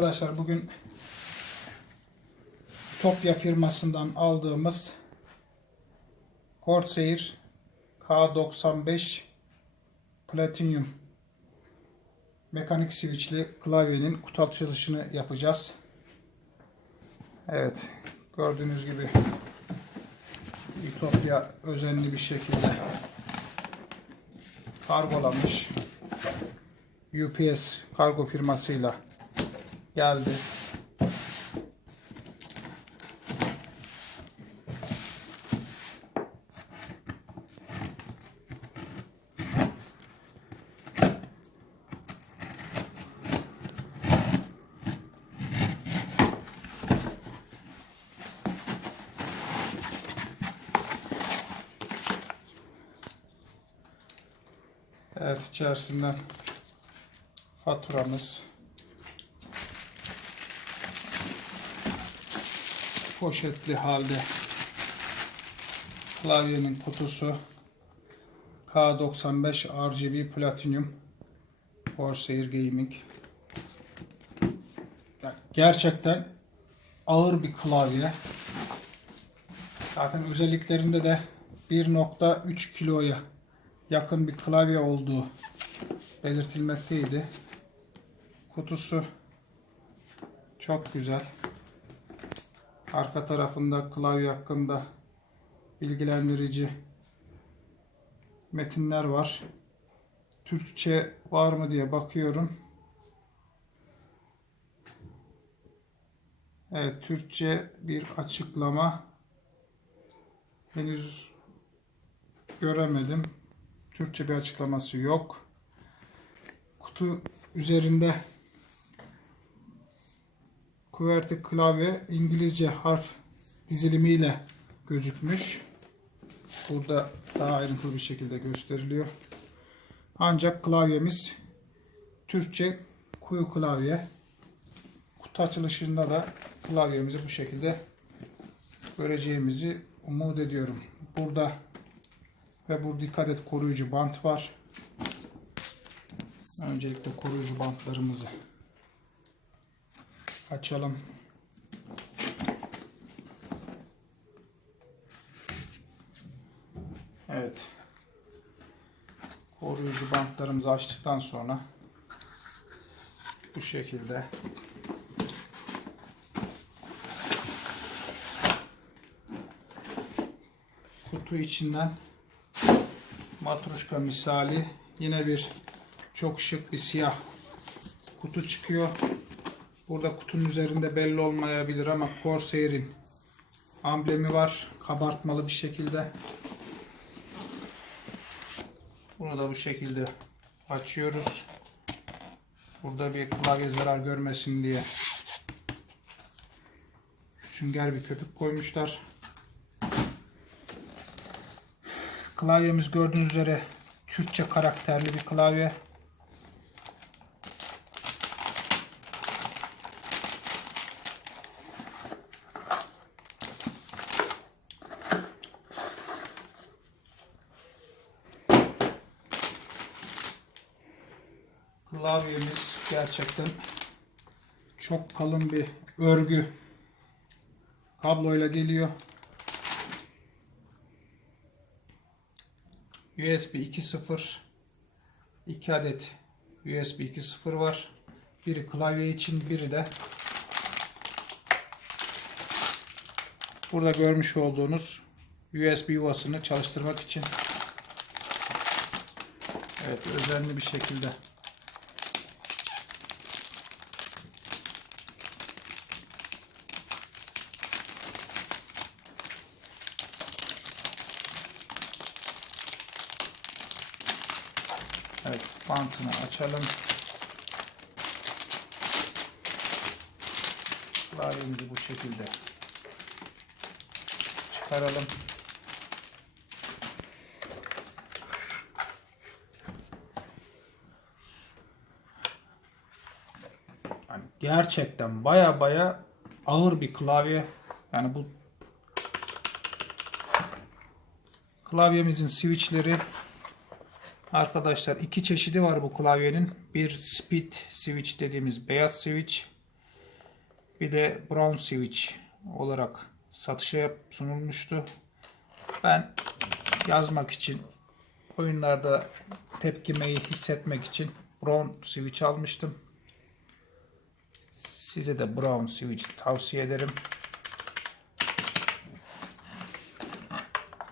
Arkadaşlar bugün Topya firmasından aldığımız Corsair K95 Platinum mekanik switchli klavyenin kutu açılışını yapacağız. Evet, gördüğünüz gibi Ütopya özenli bir şekilde kargolamış. UPS kargo firmasıyla geldi. Evet içerisinden faturamız poşetli halde. Klavyenin kutusu. K95 RGB Platinum. Corsair Gaming. Gerçekten ağır bir klavye. Zaten özelliklerinde de 1.3 kiloya yakın bir klavye olduğu belirtilmekteydi. Kutusu çok güzel. Arka tarafında klavye hakkında bilgilendirici metinler var. Türkçe var mı diye bakıyorum. Evet, Türkçe bir açıklama henüz göremedim. Türkçe bir açıklaması yok. Kutu üzerinde QWERTY klavye İngilizce harf dizilimiyle gözükmüş. Burada daha ayrıntılı bir şekilde gösteriliyor. Ancak klavyemiz Türkçe kuyu klavye. Kutu açılışında da klavyemizi bu şekilde göreceğimizi umut ediyorum. Burada ve bu dikkat et koruyucu bant var. Öncelikle koruyucu bantlarımızı açalım. Evet. Koruyucu bantlarımızı açtıktan sonra bu şekilde kutu içinden matruşka misali yine bir çok şık bir siyah kutu çıkıyor. Burada kutunun üzerinde belli olmayabilir ama Corsair'in amblemi var. Kabartmalı bir şekilde. Bunu da bu şekilde açıyoruz. Burada bir klavye zarar görmesin diye sünger bir köpük koymuşlar. Klavyemiz gördüğünüz üzere Türkçe karakterli bir klavye. Klavyemiz gerçekten çok kalın bir örgü kabloyla geliyor. USB 2.0 2 adet USB 2.0 var. Biri klavye için, biri de burada görmüş olduğunuz USB yuvasını çalıştırmak için. Evet, özenli bir şekilde Evet, bantını açalım. Klavyemizi bu şekilde çıkaralım. Yani gerçekten baya baya ağır bir klavye. Yani bu klavyemizin switchleri Arkadaşlar iki çeşidi var bu klavyenin. Bir speed switch dediğimiz beyaz switch. Bir de Brown Switch olarak satışa sunulmuştu. Ben yazmak için oyunlarda tepkimeyi hissetmek için Brown Switch almıştım. Size de Brown Switch tavsiye ederim.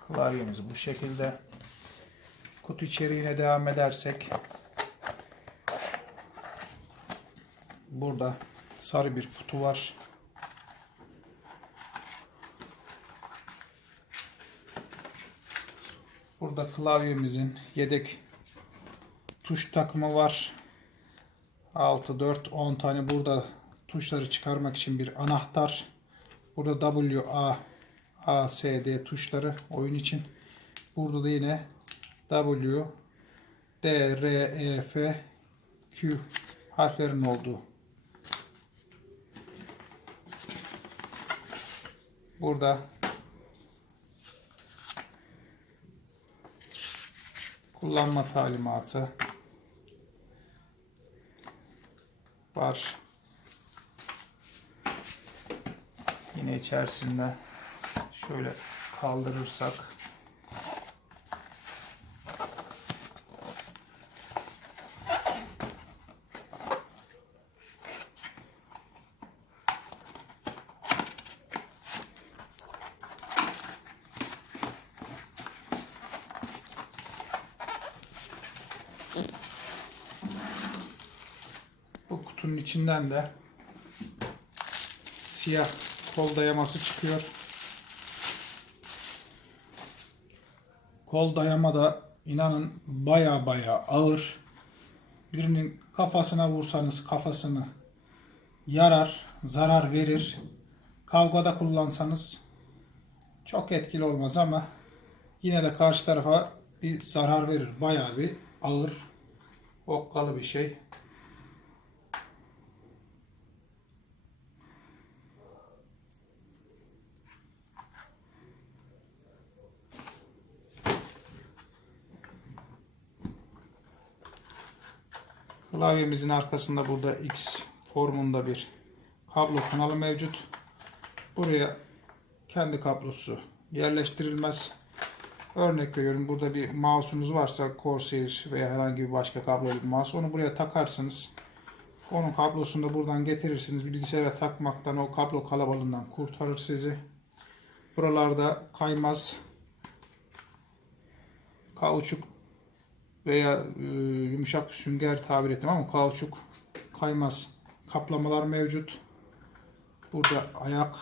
Klavyemiz bu şekilde. Kutu içeriğine devam edersek burada sarı bir kutu var. Burada klavyemizin yedek tuş takımı var. 6, 4, 10 tane burada tuşları çıkarmak için bir anahtar. Burada W, A, A, S, D tuşları oyun için. Burada da yine W, D, R, E, F, Q harflerin olduğu. Burada kullanma talimatı var. Yine içerisinde şöyle kaldırırsak bu kutunun içinden de siyah kol dayaması çıkıyor. Kol dayama da inanın baya baya ağır. Birinin kafasına vursanız kafasını yarar, zarar verir. Kavgada kullansanız çok etkili olmaz ama yine de karşı tarafa bir zarar verir. Baya bir ağır, okkalı bir şey. Klavyemizin arkasında burada X formunda bir kablo kanalı mevcut. Buraya kendi kablosu yerleştirilmez. Örnek veriyorum burada bir mouse'unuz varsa Corsair veya herhangi bir başka kablolu bir mouse onu buraya takarsınız. Onun kablosunu da buradan getirirsiniz. Bilgisayara takmaktan o kablo kalabalığından kurtarır sizi. Buralarda kaymaz. Kauçuk veya e, yumuşak bir sünger tabir ettim ama kauçuk kaymaz kaplamalar mevcut. Burada ayak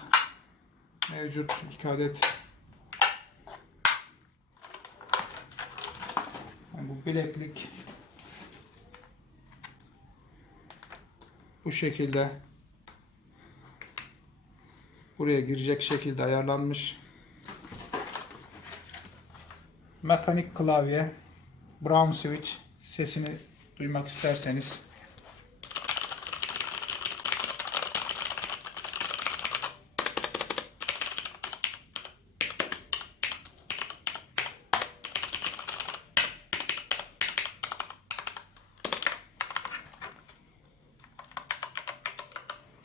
mevcut. iki adet Yani bu bileklik bu şekilde buraya girecek şekilde ayarlanmış. Mekanik klavye Brown Switch sesini duymak isterseniz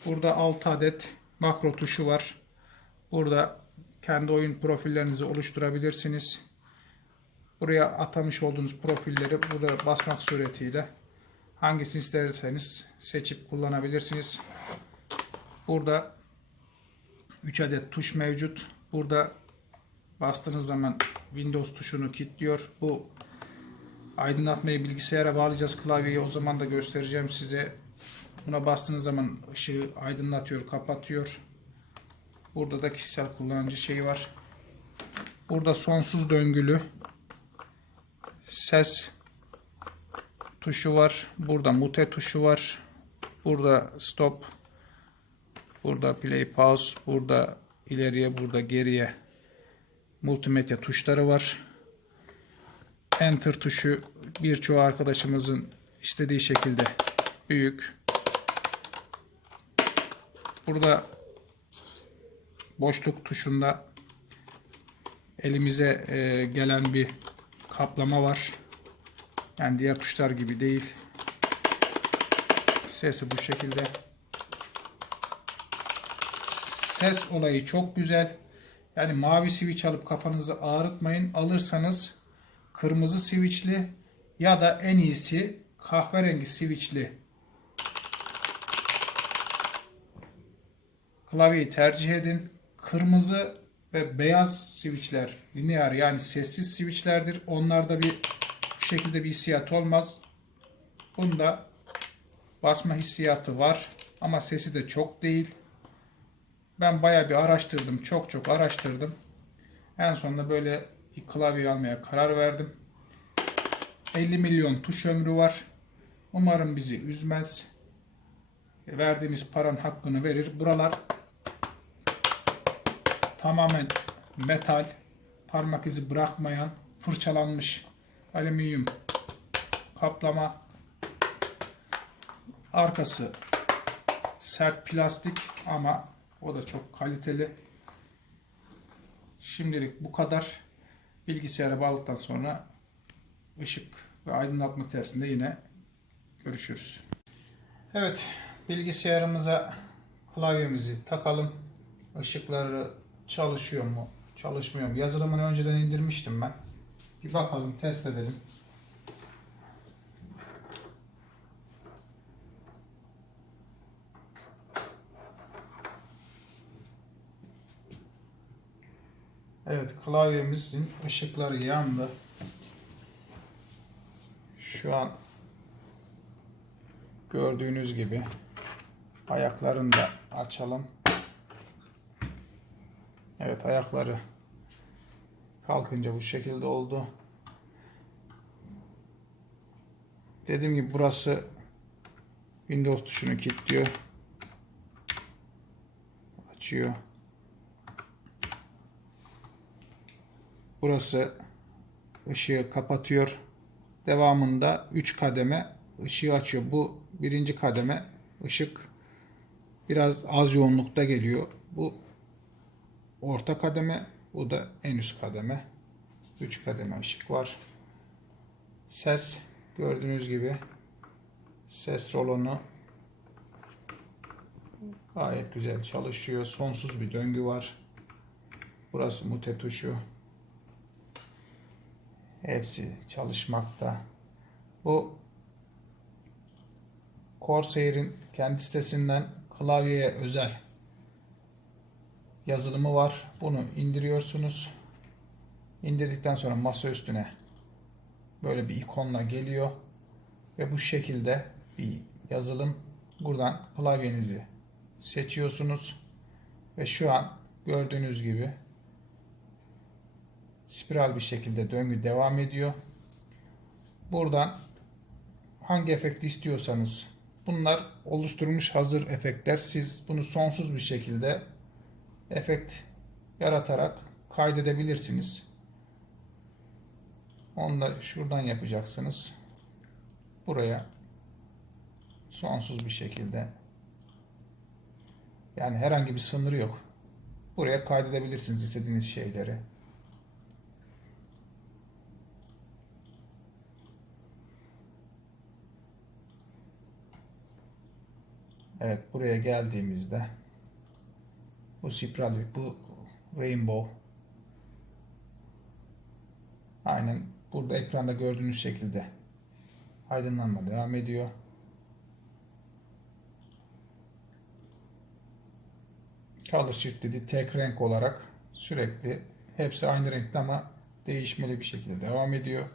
Burada 6 adet makro tuşu var. Burada kendi oyun profillerinizi oluşturabilirsiniz. Buraya atamış olduğunuz profilleri burada basmak suretiyle hangisini isterseniz seçip kullanabilirsiniz. Burada 3 adet tuş mevcut. Burada bastığınız zaman Windows tuşunu kilitliyor. Bu aydınlatmayı bilgisayara bağlayacağız klavyeyi. O zaman da göstereceğim size. Buna bastığınız zaman ışığı aydınlatıyor, kapatıyor. Burada da kişisel kullanıcı şeyi var. Burada sonsuz döngülü ses tuşu var. Burada mute tuşu var. Burada stop. Burada play pause. Burada ileriye, burada geriye multimedya tuşları var. Enter tuşu birçoğu arkadaşımızın istediği şekilde büyük. Burada boşluk tuşunda elimize e, gelen bir kaplama var. Yani diğer tuşlar gibi değil. Sesi bu şekilde. Ses olayı çok güzel. Yani mavi switch alıp kafanızı ağrıtmayın. Alırsanız kırmızı switchli ya da en iyisi kahverengi switchli klavyeyi tercih edin. Kırmızı ve beyaz switchler lineer yani sessiz switchlerdir. Onlarda bir bu şekilde bir hissiyat olmaz. Bunda basma hissiyatı var ama sesi de çok değil. Ben bayağı bir araştırdım. Çok çok araştırdım. En sonunda böyle bir klavye almaya karar verdim. 50 milyon tuş ömrü var. Umarım bizi üzmez. Verdiğimiz paranın hakkını verir. Buralar tamamen metal, parmak izi bırakmayan, fırçalanmış alüminyum kaplama. Arkası sert plastik ama o da çok kaliteli. Şimdilik bu kadar. Bilgisayara bağladıktan sonra ışık ve aydınlatma testinde yine görüşürüz. Evet, bilgisayarımıza klavyemizi takalım. Işıkları çalışıyor mu, çalışmıyor mu? Yazılımını önceden indirmiştim ben. Bir bakalım, test edelim. Evet, klavyemizin ışıkları yandı. Şu an gördüğünüz gibi ayaklarını da açalım. Evet, ayakları kalkınca bu şekilde oldu. Dediğim gibi burası Windows tuşunu kilitliyor. Açıyor. Burası ışığı kapatıyor. Devamında 3 kademe ışığı açıyor. Bu birinci kademe ışık biraz az yoğunlukta geliyor. Bu orta kademe, bu da en üst kademe. 3 kademe ışık var. Ses gördüğünüz gibi ses rolonu gayet güzel çalışıyor. Sonsuz bir döngü var. Burası mute tuşu. Hepsi çalışmakta. Bu Corsair'in kendi sitesinden klavyeye özel yazılımı var. Bunu indiriyorsunuz. İndirdikten sonra masa üstüne böyle bir ikonla geliyor. Ve bu şekilde bir yazılım. Buradan klavyenizi seçiyorsunuz. Ve şu an gördüğünüz gibi spiral bir şekilde döngü devam ediyor. Buradan hangi efekti istiyorsanız bunlar oluşturulmuş hazır efektler. Siz bunu sonsuz bir şekilde efekt yaratarak kaydedebilirsiniz. Onu da şuradan yapacaksınız. Buraya sonsuz bir şekilde yani herhangi bir sınırı yok. Buraya kaydedebilirsiniz istediğiniz şeyleri. Evet buraya geldiğimizde bu spiral bu rainbow aynen burada ekranda gördüğünüz şekilde aydınlanma devam ediyor. Color shift dedi tek renk olarak sürekli hepsi aynı renkte ama değişmeli bir şekilde devam ediyor.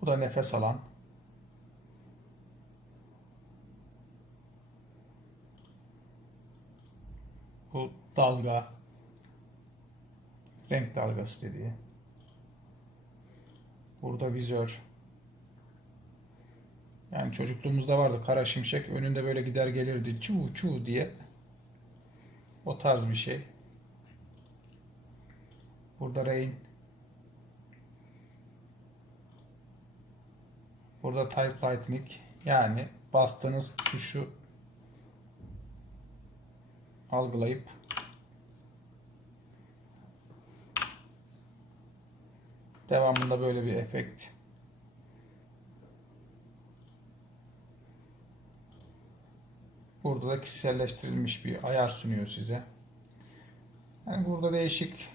Bu da nefes alan. Bu dalga renk dalgası dediği. Burada vizör. Yani çocukluğumuzda vardı kara şimşek önünde böyle gider gelirdi çu çu diye. O tarz bir şey. Burada rain. Burada type lightning yani bastığınız tuşu algılayıp devamında böyle bir efekt Burada da kişiselleştirilmiş bir ayar sunuyor size. Yani burada değişik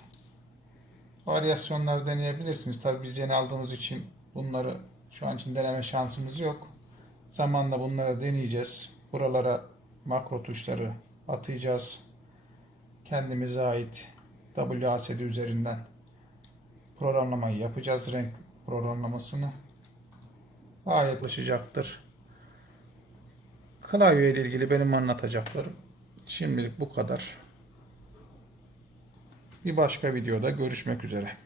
varyasyonlar deneyebilirsiniz. Tabii biz yeni aldığımız için bunları şu an için deneme şansımız yok. Zamanla bunları deneyeceğiz. Buralara makro tuşları atayacağız. Kendimize ait WASD üzerinden programlamayı yapacağız. Renk programlamasını. Gayet ulaşacaktır. Klavye ile ilgili benim anlatacaklarım şimdilik bu kadar. Bir başka videoda görüşmek üzere.